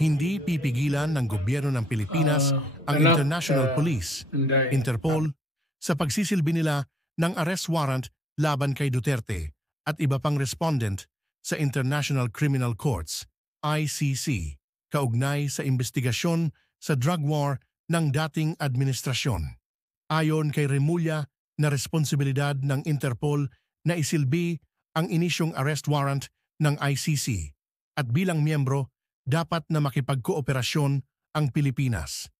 Hindi pipigilan ng gobyerno ng Pilipinas ang International Police, Interpol, sa pagsisilbi nila ng arrest warrant laban kay Duterte at iba pang respondent sa International Criminal Courts, ICC, kaugnay sa investigasyon sa drug war ng dating administrasyon. Ayon kay Remulla na responsibilidad ng Interpol na isilbi ang inisyong arrest warrant ng ICC at bilang miyembro dapat na makipagkooperasyon ang Pilipinas.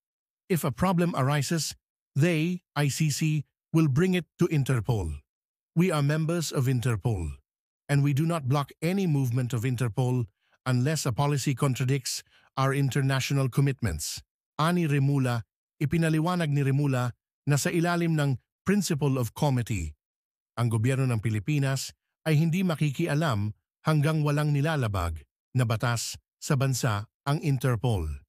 If a problem arises, they, ICC, will bring it to Interpol. We are members of Interpol, and we do not block any movement of Interpol unless a policy contradicts our international commitments. Ani Remulla, ipinaliwanag ni Remulla na sa ilalim ng Principle of Comity, ang gobyerno ng Pilipinas ay hindi makikialam hanggang walang nilalabag na batas sa bansa ang Interpol.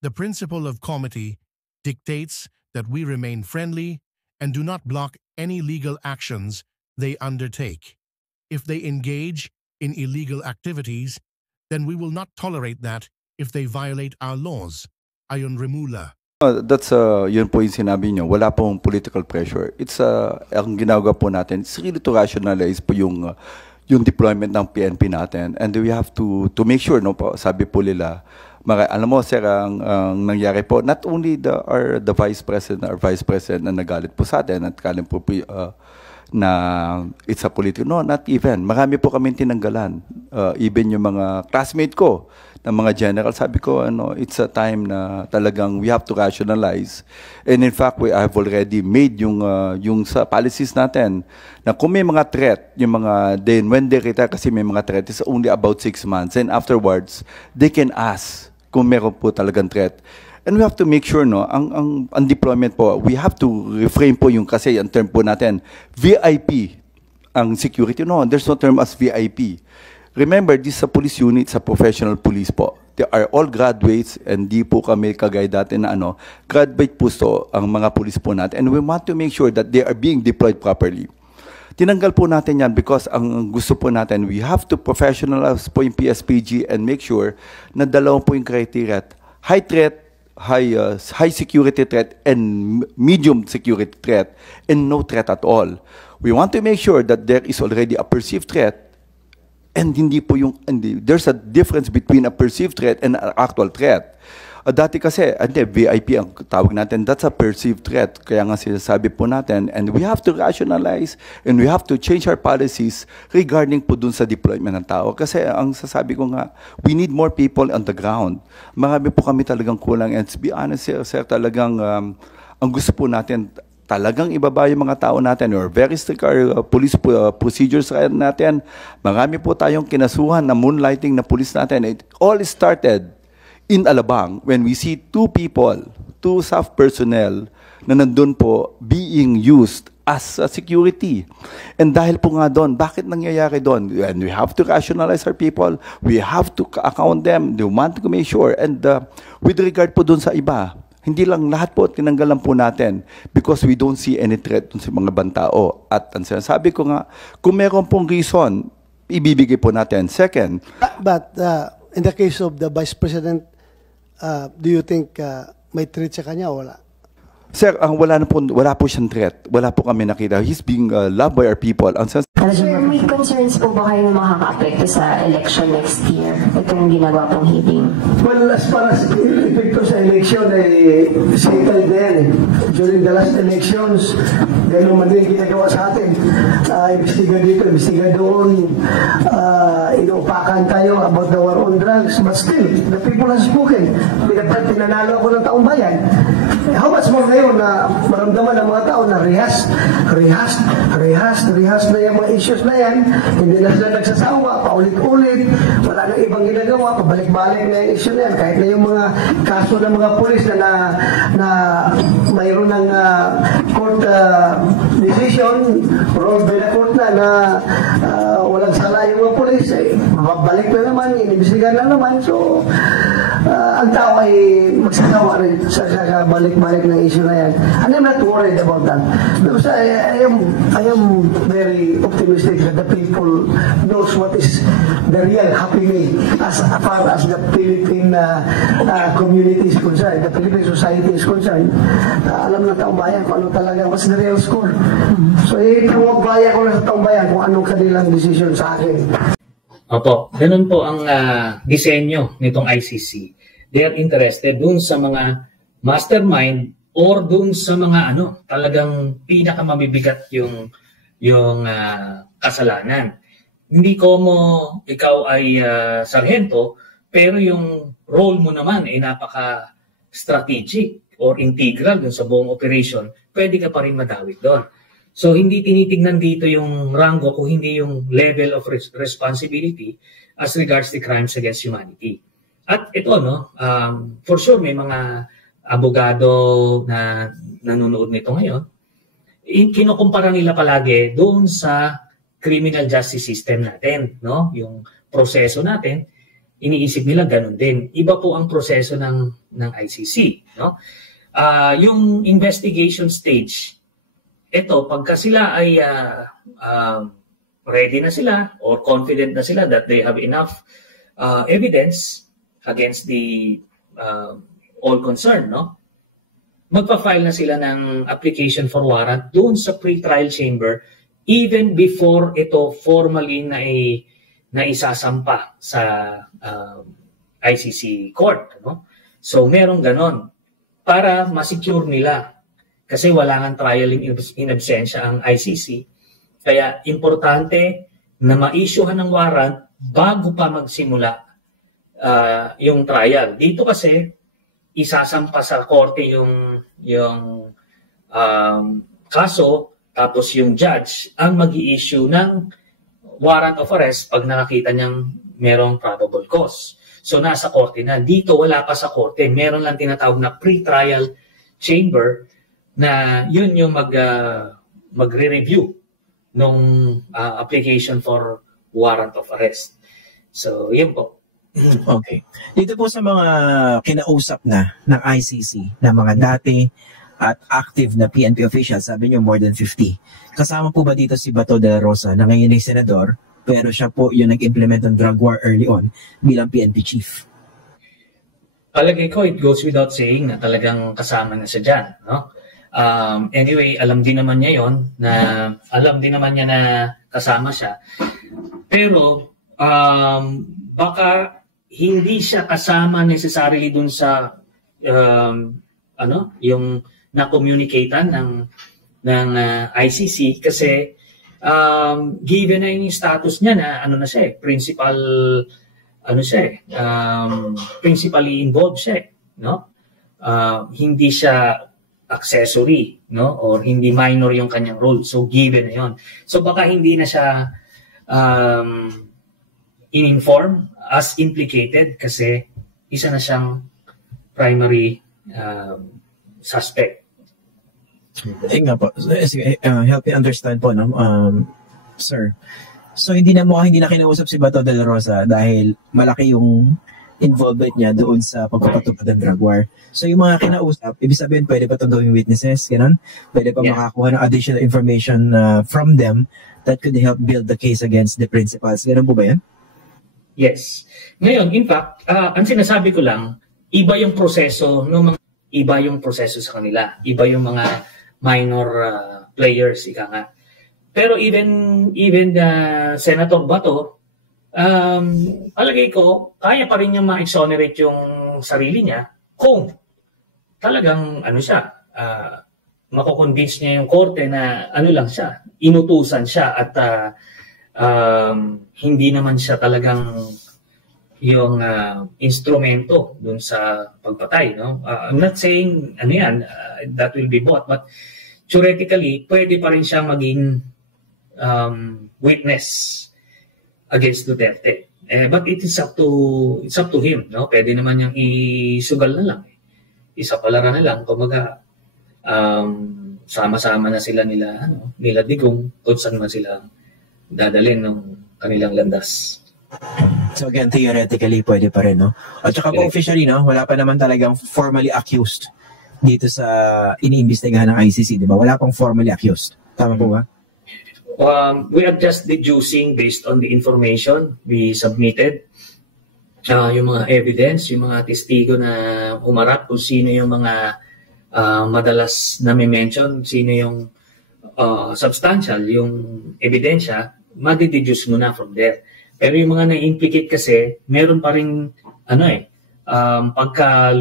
The Principle of Comity dictates that we remain friendly and do not block any legal actions they undertake. If they engage in illegal activities, then we will not tolerate that if they violate our laws, ayon Remulla. That's yun po yung sinabi nyo, wala pong political pressure. It's ang ginagawa po natin, it's really to rationalize po yung deployment ng PNP natin, and we have to make sure, no po, sabi po nila, alam mo sir, ang nangyari po, not only the vice president or vice president na nagalit po sa atin at kalim po na it's a political, no, not even, marami po kami tinanggalan, even yung mga classmate ko ng mga general, sabi ko, it's a time na talagang we have to rationalize. And in fact, we have already made yung sa policies natin na kung may mga threat, yung mga, then when they retire, kasi may mga threat, is only about 6 months. And afterwards, they can ask kung meron po talagang threat. And we have to make sure, no, ang deployment po, we have to reframe po yung, kasi ang term po natin, VIP, ang security. No, there's no term as VIP. Remember, this sa police unit, sa professional police po. They are all graduates, and di po kami kagaya dati na graduate po so ang mga police po natin. And we want to make sure that they are being deployed properly. Tinanggal po natin yan because ang gusto po natin, we have to professionalize po yung PSPG and make sure na dalawang po yung criteria. High threat, high security threat, and medium security threat, and no threat at all. We want to make sure that there is already a perceived threat. And hindi po yung, there's a difference between a perceived threat and an actual threat. Dati kasi, VIP ang tawag natin, that's a perceived threat. Kaya nga sinasabi po natin, and we have to rationalize and we have to change our policies regarding po dun sa deployment ng tao. Kasi ang sasabi ko nga, we need more people on the ground. Marami po kami talagang kulang. And to be honest, sir, talagang ang gusto po natin, talagang ibaba yung mga tao natin or very strict our police procedures natin. Marami po tayong kinasuhan na moonlighting na police natin. It all started in Alabang when we see two staff personnel na nandun po being used as a security. And dahil po nga doon, bakit nangyayari doon? And we have to rationalize our people. We have to account them. They want to make sure. And with regard po doon sa iba, hindi lang lahat po tinanggalan po natin because we don't see any threat dun sa mga bantao. At ang sinasabi ko nga, kung meron pong reason, ibibigay po natin. Second. But in the case of the Vice President, do you think may threat sa kanya o wala? Sir, wala po siyang threat. Wala po kami nakita. He's being loved by our people. Sir, may concerns po ba kayo na makaka-apekto sa election next year? Ito yung ginagawa pong hearing. Well, as far as epekto sa election, settled na yan. During the last elections, gano'n man din ginagawa sa atin. Imbestiga dito, imbestiga doon. Inuupakan tayo about the war on drugs. But still, the people have spoken. Pinanalo ako ng taong bayan. How much more ngayon na maramdaman ng mga tao na rehas na yung mga issues na yan, hindi na sila nagsasawa, paulit-ulit, wala nang ibang ginagawa, pabalik-balik na yung issue na yan, kahit na yung mga kaso ng mga pulis na mayroon ng court decision, rolled by the court na walang sala yung mga pulis, balik na naman, inimbestigan na naman, so ang tao ay magsasawa rin sa balik-balik ng issue na yan. And I'm not worried about that. Because I am very optimistic that the people knows what is the real happening as far as the Philippine community is concerned, the Philippine society is concerned. Alam ng taong bayan kung ano talaga what's the real score. So ipamagbayan ko na sa taong bayan kung anong kanilang decision sa akin. Opo, ganun po ang disenyo nitong ICC. They are interested dun sa mga mastermind or dun sa mga talagang pinakamamibigat yung kasalanan. Hindi ko mo ikaw ay sarhento, pero yung role mo naman ay napaka-strategic or integral dun sa buong operation, pwede ka pa rin madawit doon. So hindi tinitingnan dito yung rango kung hindi yung level of responsibility as regards the crimes against humanity. At ito, for sure may mga abogado na nanonood nito ngayon, kinukumpara nila palagi doon sa criminal justice system natin, no? Yung proseso natin, iniisip nila ganun din. Iba po ang proseso ng ICC, no? Yung investigation stage, ito, pagka sila ay ready na sila or confident na sila that they have enough evidence against the all concerned, no? Magpa-file na sila ng application for warrant doon sa pre-trial chamber even before ito formally na isasampa sa ICC court, no? So merong ganon para ma-secure nila. Kasi wala nga trial in absentia ang ICC. Kaya importante na ma-issuehan ng warrant bago pa magsimula yung trial. Dito kasi isasampa sa korte yung kaso, tapos yung judge ang mag-i-issue ng warrant of arrest pag nakakita niyang merong probable cause. So nasa korte na. Dito wala pa sa korte. Meron lang tinatawag na pre-trial chamber na yun yung magre-review nung application for warrant of arrest. So, yun po. Okay. Dito po sa mga kinausap na ng ICC na mga dati at active na PNP officials, sabi nyo more than 50. Kasama po ba dito si Bato de la Rosa na ngayon ay senador, pero siya po yung nag-implement ng drug war early on bilang PNP chief? Palagay ko, it goes without saying na talagang kasama na siya dyan, no? Anyway, alam din naman niya yon na kasama siya. Pero baka hindi siya kasama necessarily dun sa yung na-communicate ng ICC kasi given na yung status niya na siya principal principally involved siya, no? Hindi siya accessory, no? Or hindi minor yung kanyang role. So, given na yun. So, baka hindi na siya in-inform as implicated kasi isa na siyang primary suspect. Nga po. Help me understand po, no? Sir. So, hindi na kinausap si Bato de la Rosa dahil malaki yung involvement niya doon sa pagpapatupad ng drug war. So yung mga kinausap, ibig sabihin pwede pa itong gawing witnesses, gano'n? Pwede pa makakuha ng additional information from them that could help build the case against the principals. Gano'n po ba yan? Yes. Ngayon, in fact, ang sinasabi ko lang, iba yung proseso sa kanila. Iba yung mga minor players, ika nga. Pero even Senator Bato, palagay ko, kaya pa rin niya ma-exonerate yung sarili niya kung talagang mako-convince niya yung korte na lang siya, inutusan siya at hindi naman siya talagang yung instrumento dun sa pagpatay, no? I'm not saying that will be bought, but theoretically pwede pa rin siya maging witness against Duterte. But it's up to him, no? Pwede naman niyang isugal na lang. Isapalaran na lang, kumbaga sama-sama na sila nila Digong kung saan man sila dadalhin ng kanilang landas. So again, theoretically, pwede pa rin, no? At saka po officially, no? Wala pa naman talagang formally accused dito sa iniimbestigahan ng ICC, di ba? Wala pang formally accused. Tama po ba? We are just deducing based on the information we submitted. Yung mga evidence, yung mga testigo na umarap, kung sino yung mga madalas na mention, sino yung substantial, yung ebidensya, madideduce mo na from there. Pero yung mga na-implicate kasi, meron pa rin, pagka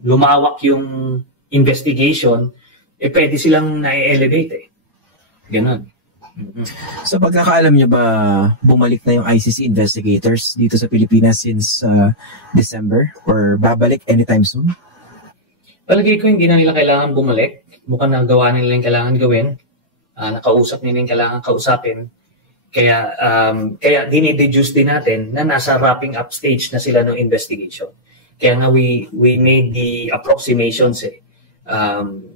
lumawak yung investigation, pwede silang na-elevate eh. Ganon. So pagkakaalam niyo ba, bumalik na yung ICC investigators dito sa Pilipinas since December? Or babalik anytime soon? Palagay ko hindi na nila kailangan bumalik. Mukhang nagawa nila yung kailangan gawin. Nakausap nila yung kailangan kausapin. Kaya dinideduce din natin na nasa wrapping up stage na sila ng investigation. Kaya nga we made the approximations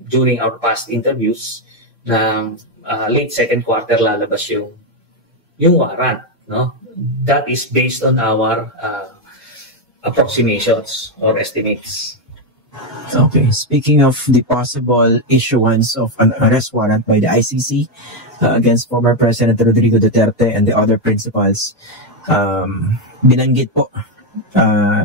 during our past interviews na late second quarter lalabas yung warrant, no? That is based on our approximations or estimates. Okay. Speaking of the possible issuance of an arrest warrant by the ICC against former President Rodrigo Duterte and the other principals, binanggit po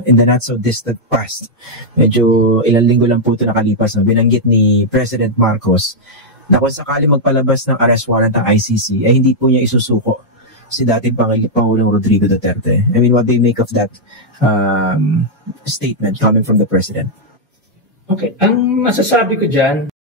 in the not so distant past, medyo ilang linggo lang po ito nakalipas, binanggit ni President Marcos na kung sakali magpalabas ng arrest warrant ang ICC, ay hindi po niya isusuko si dating Pangulong Rodrigo Duterte. I mean, what do you make of that statement coming from the President? Okay. Ang masasabi ko dyan,